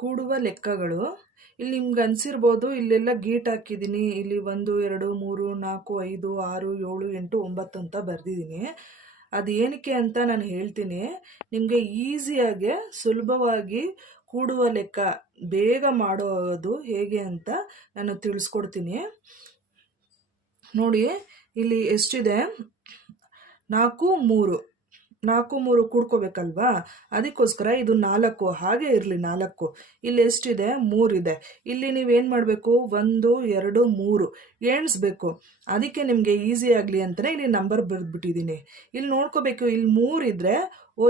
ಕೂಡುವ ಲೆಕ್ಕಗಳು. ಇಲ್ಲಿ ನಿಮ್ಗೆ ಅನ್ಸಿರ್ಬೋದು ಇಲ್ಲೆಲ್ಲ ಗೀಟ್ ಹಾಕಿದ್ದೀನಿ, ಇಲ್ಲಿ 1 2 3 4 5 6 7 8 9 ಅಂತ ಬರೆದಿದ್ದೀನಿ. ಅದು ಏನಕ್ಕೆ ಅಂತ ನಾನು ಹೇಳ್ತೀನಿ. ನಿಮಗೆ ಈಸಿಯಾಗಿ ಸುಲಭವಾಗಿ ಕೂಡುವ ಲೆಕ್ಕ ಬೇಗ ಮಾಡೋದು ಹೇಗೆ ಅಂತ ನಾನು ತಿಳಿಸ್ಕೊಡ್ತೀನಿ. ನೋಡಿ ಇಲ್ಲಿ ಎಷ್ಟಿದೆ, 4 3 4 3 ಕೂಡ್ಕೋಬೇಕಲ್ವಾ, ಅದಕ್ಕೋಸ್ಕರ ಇದು 4 ಹಾಗೆ ಇರಲಿ 4. ಇಲ್ಲಿ ಎಷ್ಟಿದೆ, 3 ಇದೆ. ಇಲ್ಲಿ ನೀವೇನು ಮಾಡಬೇಕು, 1 2 3 ಎಣಿಸ್ಬೇಕು. ಅದಕ್ಕೆ ನಿಮಗೆ ಈಸಿ ಆಗಲಿ ಅಂತಲೇ ಇಲ್ಲಿ ನಂಬರ್ ಬರೆದ್ಬಿಟ್ಟಿದ್ದೀನಿ. ಇಲ್ಲಿ ನೋಡ್ಕೋಬೇಕು, ಇಲ್ಲಿ 3 ಇದ್ದರೆ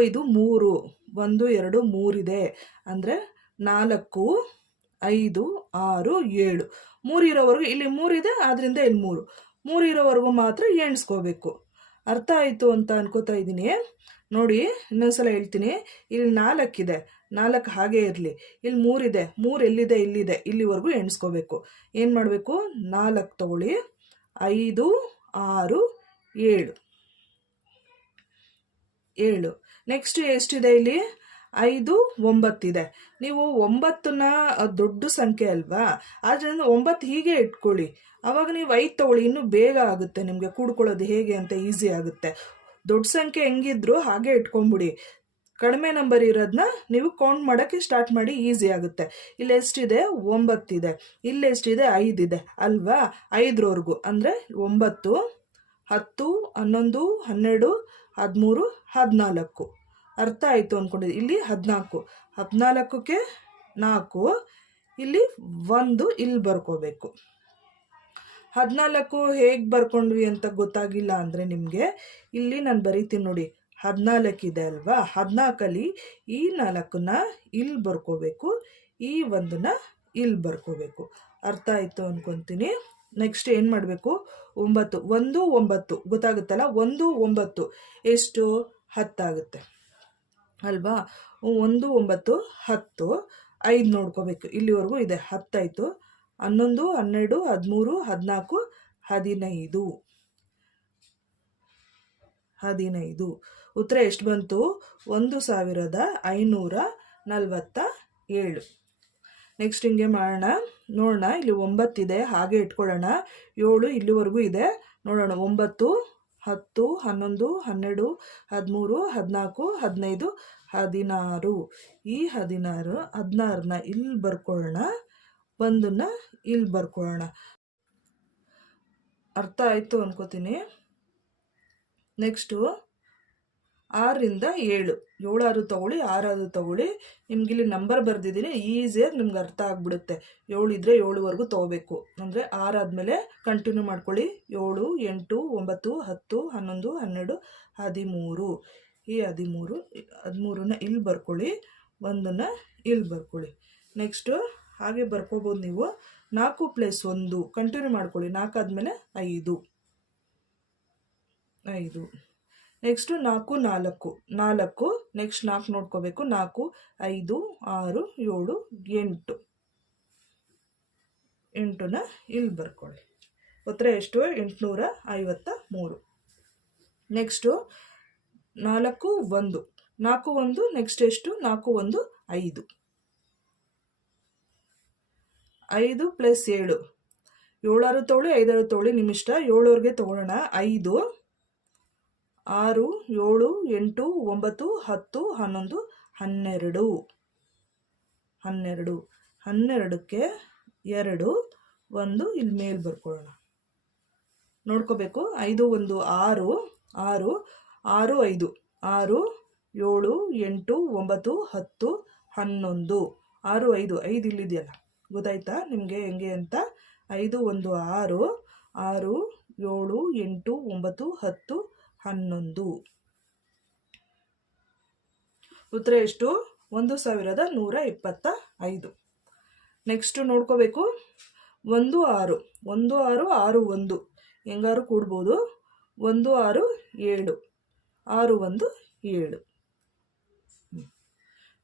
ಇದು 3 1 2 3 ಇದೆ ಅಂದರೆ 4 5 6 7 3 ಇರೋವರೆಗೂ ಇಲ್ಲಿ 3 ಇದೆ, ಆದ್ದರಿಂದ ಇಲ್ಲಿ 3 ಇರೋವರೆಗೂ ಮಾತ್ರ ಎಣಿಸ್ಕೋಬೇಕು. ಅರ್ಥ ಆಯಿತು ಅಂತ ಅನ್ಕೋತಾ ಇದ್ದೀನಿ. ನೋಡಿ ಇನ್ನೊಂದ್ಸಲ ಹೇಳ್ತೀನಿ. ಇಲ್ಲಿ 4 ಇದೆ, 4 ಹಾಗೆ ಇರಲಿ. ಇಲ್ಲಿ 3 ಇದೆ, 3 ಎಲ್ಲಿದೆ, ಇಲ್ಲಿದೆ, ಇಲ್ಲಿವರೆಗೂ ಎಣಿಸ್ಕೋಬೇಕು. ಏನು ಮಾಡಬೇಕು, 4 ತಗೊಳ್ಳಿ, 5 6 7 ನೆಕ್ಸ್ಟ್ ಎಷ್ಟಿದೆ, ಇಲ್ಲಿ 5 9 ಇದೆ. ನೀವು 9ನ ದೊಡ್ಡ ಸಂಖ್ಯೆ ಅಲ್ವಾ, ಆದ್ದರಿಂದ 9 ಹೀಗೆ ಇಟ್ಕೊಳ್ಳಿ. ಆವಾಗ ನೀವು 5 ತಗೊಳ್ಳಿ, ಇನ್ನೂ ಬೇಗ ಆಗುತ್ತೆ ನಿಮಗೆ ಕೂಡ್ಕೊಳ್ಳೋದು ಹೇಗೆ ಅಂತ ಈಸಿ ಆಗುತ್ತೆ. ದೊಡ್ಡ ಸಂಖ್ಯೆ ಹೆಂಗಿದ್ರು ಹಾಗೆ ಇಟ್ಕೊಂಡ್ಬಿಡಿ. ಕಡಿಮೆ ನಂಬರ್ ಇರೋದನ್ನ ನೀವು ಕೌಂಟ್ ಮಾಡೋಕ್ಕೆ ಸ್ಟಾರ್ಟ್ ಮಾಡಿ, ಈಸಿ ಆಗುತ್ತೆ. ಇಲ್ಲಿ ಎಷ್ಟಿದೆ, 9 ಇದೆ. ಇಲ್ಲಿ ಎಷ್ಟಿದೆ, 5 ಇದೆ ಅಲ್ವಾ, 5ರವರೆಗೂ ಅಂದರೆ 9 10 11 12 13 14. ಅರ್ಥ ಆಯಿತು ಅಂದ್ಕೊಂಡಿದ್ದೆ. ಇಲ್ಲಿ 14 14ಕ್ಕೆ 4, ಇಲ್ಲಿ 1 ಇಲ್ಲಿ ಬರ್ಕೋಬೇಕು. 14 ಹೇಗೆ ಬರ್ಕೊಂಡ್ವಿ ಅಂತ ಗೊತ್ತಾಗಿಲ್ಲ ಅಂದರೆ ನಿಮಗೆ ಇಲ್ಲಿ ನಾನು ಬರೀತೀನಿ ನೋಡಿ, 14 ಇದೆ ಅಲ್ವಾ, 14ಅಲ್ಲಿ ಈ 4ನ ಇಲ್ಲಿ ಬರ್ಕೋಬೇಕು, ಈ 1ನ ಇಲ್ಲಿ ಬರ್ಕೋಬೇಕು. ಅರ್ಥ ಆಯಿತು ಅಂದ್ಕೊತೀನಿ. ನೆಕ್ಸ್ಟ್ ಏನು ಮಾಡಬೇಕು, 9 1 9 ಗೊತ್ತಾಗುತ್ತಲ್ಲ, 1 9 ಎಷ್ಟು, 10 ಆಗುತ್ತೆ ಅಲ್ವಾ. 1 9 10 5 ನೋಡ್ಕೋಬೇಕು, ಇಲ್ಲಿವರೆಗೂ ಇದೆ, 10 ಆಯಿತು. 11 12 13 14 15 ಉತ್ತರ ಎಷ್ಟು ಬಂತು, 1547. ನೆಕ್ಸ್ಟ್ ಹಿಂಗೆ ಮಾಡೋಣ, ನೋಡೋಣ. ಇಲ್ಲಿ 9 ಇದೆ, ಹಾಗೆ ಇಟ್ಕೊಳ್ಳೋಣ. 7 ಇಲ್ಲಿವರೆಗೂ ಇದೆ, ನೋಡೋಣ. 9 10 11 12 13 14 15 16. ಈ 16ನ ಇಲ್ಲಿ ಬರ್ಕೊಳ್ಳೋಣ, 1ನ ಇಲ್ಲಿ ಬರ್ಕೊಳ್ಳೋಣ. ಅರ್ಥ ಆಯಿತು ಅನ್ಕೋತೀನಿ. ನೆಕ್ಸ್ಟು 6ರಿಂದ 7 7 ತಗೊಳ್ಳಿ, 6 ತಗೊಳ್ಳಿ. ನಿಮ್ಗಿಲ್ಲಿ ನಂಬರ್ ಬರೆದಿದ್ದೀನಿ, ಈಸಿಯಾಗಿ ನಿಮ್ಗೆ ಅರ್ಥ ಆಗಿಬಿಡುತ್ತೆ. 7 ಇದ್ದರೆ 7ವರೆಗೂ ತೊಗೋಬೇಕು, ಅಂದರೆ 6 ಆದಮೇಲೆ ಕಂಟಿನ್ಯೂ ಮಾಡ್ಕೊಳ್ಳಿ. 7 8 9 10 11 12 13. ಈ 13ನ ಇಲ್ಲಿ ಬರ್ಕೊಳ್ಳಿ, 1ನ ಇಲ್ಲಿ ಬರ್ಕೊಳ್ಳಿ. ನೆಕ್ಸ್ಟು ಹಾಗೆ ಬರ್ಕೋಬೋದು ನೀವು. 4 + 1 ಕಂಟಿನ್ಯೂ ಮಾಡ್ಕೊಳ್ಳಿ. 4 ಆದಮೇಲೆ 5. ನೆಕ್ಸ್ಟು 4 4 ನೆಕ್ಸ್ಟ್ 4 ನೋಡ್ಕೋಬೇಕು. 4 5 6 7 8ನ ಇಲ್ಲಿ ಬರ್ಕೊಳ್ಳಿ. ಉತ್ತರ ಎಷ್ಟು, 853. ನೆಕ್ಸ್ಟು 4 1 ನೆಕ್ಸ್ಟ್ ಎಷ್ಟು, 4 1 5 5 + 7 7 ತಗೊಳ್ಳಿ, 5 ತಗೊಳ್ಳಿ, ನಿಮ್ಮ ಇಷ್ಟ. 7ವರೆಗೆ ತಗೊಳ್ಳೋಣ. 5 6 7 8 9 10 11 12 12ಕ್ಕೆ 2 1 ಇಲ್ಲಿ ಮೇಲೆ ಬರ್ಕೊಳ್ಳೋಣ. ನೋಡ್ಕೋಬೇಕು. 5 1 6 6 6 5 6 7 8 9 10 11 6 5 5 ಇಲ್ಲಿದೆಯಲ್ಲ, ಗೊತ್ತಾಯ್ತಾ ನಿಮಗೆ ಹೆಂಗೆ ಅಂತ. 5 1 6 6 7 8 9 10 11. ಉತ್ತರ ಎಷ್ಟು, 1125. ನೆಕ್ಸ್ಟು ನೋಡ್ಕೋಬೇಕು. 1 6 1 6 6 1 ಹೆಂಗಾರು ಕೂಡ್ಬೋದು. 1 6 7 6 1 7.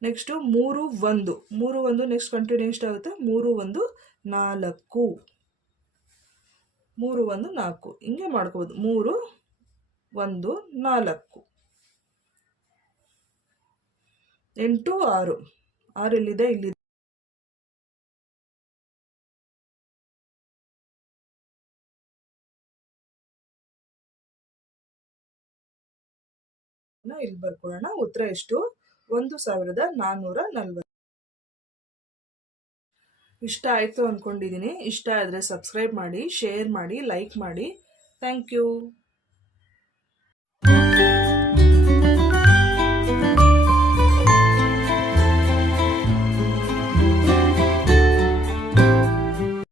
ನೆಕ್ಸ್ಟು 3 1 ನೆಕ್ಸ್ಟ್ ಕಂಟಿನ್ಯೂ ಎಷ್ಟಾಗುತ್ತೆ, 3 1 4 3 1 4 ಹಿಂಗೆ ಮಾಡ್ಕೋಬೋದು. 3 1 4 8 6 6 ಎಲ್ಲಿದೆ, ಇಲ್ಲಿದೆ. ಇಲ್ಲಿ ಬರ್ಕೊಳ್ಳೋಣ. ಉತ್ತರ ಎಷ್ಟು? 1440. ಇಷ್ಟ ಆಯಿತು ಅಂದ್ಕೊಂಡಿದ್ದೀನಿ. ಇಷ್ಟ ಆದರೆ ಸಬ್ಸ್ಕ್ರೈಬ್ ಮಾಡಿ, ಶೇರ್ ಮಾಡಿ, ಲೈಕ್ ಮಾಡಿ. Thank you.